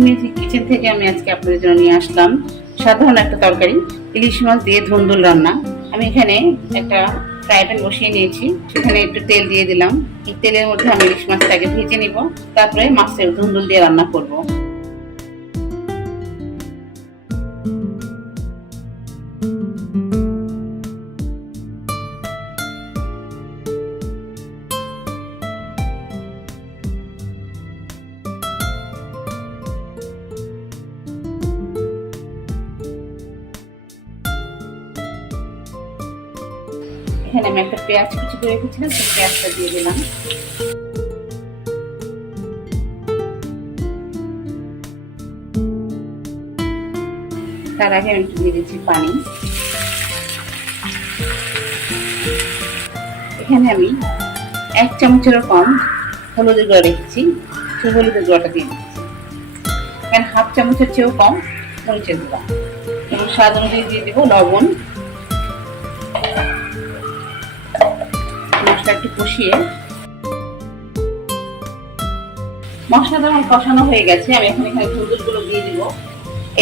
Fahim kitchen থেকে আমি আজকে আপনাদের জন্য নিয়ে আসলাম সাধারণ একটা তরকারি, ইলিশ মাছ দিয়ে ধুন্দুল রান্না। আমি এখানে একটা ফ্রাই প্যান বসিয়ে নিয়েছি, সেখানে একটু তেল দিয়ে দিলাম। এই তেলের মধ্যে আমি ইলিশ মাছটাকে ভেজে নিব, তারপরে মাছের ধুন্দুল দিয়ে রান্না করব। এখানে আমি একটা পেঁয়াজ কুচি করে রেখেছিলাম, সেই পেঁয়াজটা দিয়ে দিলাম। তার আগে আমি একটু দিয়ে দিচ্ছি পানি। এখানে আমি 1 চামচেরও কম হলুদের গুঁড়া রেখেছি, সেই হলুদের গুঁড়াটা দিয়ে দিচ্ছি। এখানে 1/2 চামচের চেয়েও কম মরিচের গুঁড়া এবং স্বাদ অনুযায়ী দিয়ে দিব লবণ। মশলা একটু কষিয়ে, মশলাটা আমার কষানো হয়ে গেছে, আমি এখন এখানে ধুন্দুলগুলো দিয়ে দিব।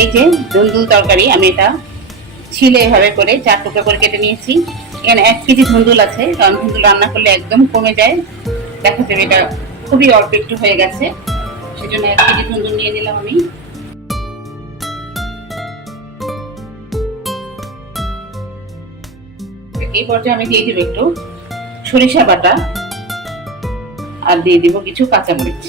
এই যে ধুন্দুল তরকারি, আমি এটা ছিলে এভাবে করে 4 টুকরো করে কেটে নিয়েছি। এখানে 1 কেজি ধুন্দুল আছে, কারণ ধুন্দুল রান্না করলে একদম কমে যায়, দেখা যাবে এটা খুবই অল্প একটু হয়ে গেছে, সেজন্য 1 কেজি ধুন্দুল নিয়ে নিলাম আমি। এই পর্যায়ে আমি দিয়ে দিব একটু সরিষা বাটা, আর দিয়ে দিব কিছু কাঁচামরিচ।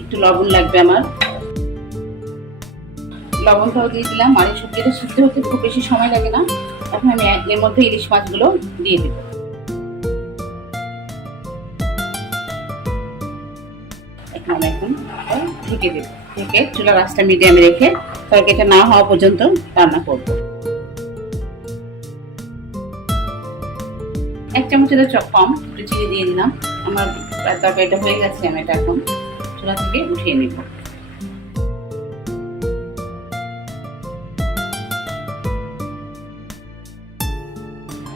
একটু লবণ লাগবে আমার, লবণটাও দিয়ে দিলাম। আর এই সবজিটা সিদ্ধ হতে খুব বেশি সময় লাগে না। এখন আমি এর মধ্যে ইলিশ মাছগুলো দিয়ে দিব। এখন ঢেকে দেব, ঢেকে চুলার আঁচটা মিডিয়ামে রেখে তরকারিটা না হওয়া পর্যন্ত রান্না করব। 1 চামচের কম একটু চিনি দিয়ে দিলাম। আমার তরকারিটা হয়ে গেছে, আমি এটা এখন চুলা থেকে উঠিয়ে নিব।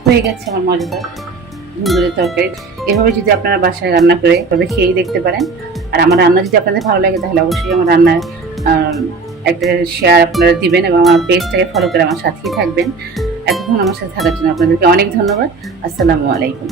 হয়ে গেছে আমার মজাদার ধুন্দুলের তরকারি। এভাবে যদি আপনারা বাসায় রান্না করে তবে খেয়েই দেখতে পারেন। আর আমার রান্না যদি আপনাদের ভালো লাগে তাহলে অবশ্যই আমার রান্নায় একটা শেয়ার আপনারা দিবেন এবং আমার পেজটাকে ফলো করে আমার সাথেই থাকবেন। এতক্ষণ আমার সাথে থাকার জন্য আপনাদেরকে অনেক ধন্যবাদ। আসসালামু আলাইকুম।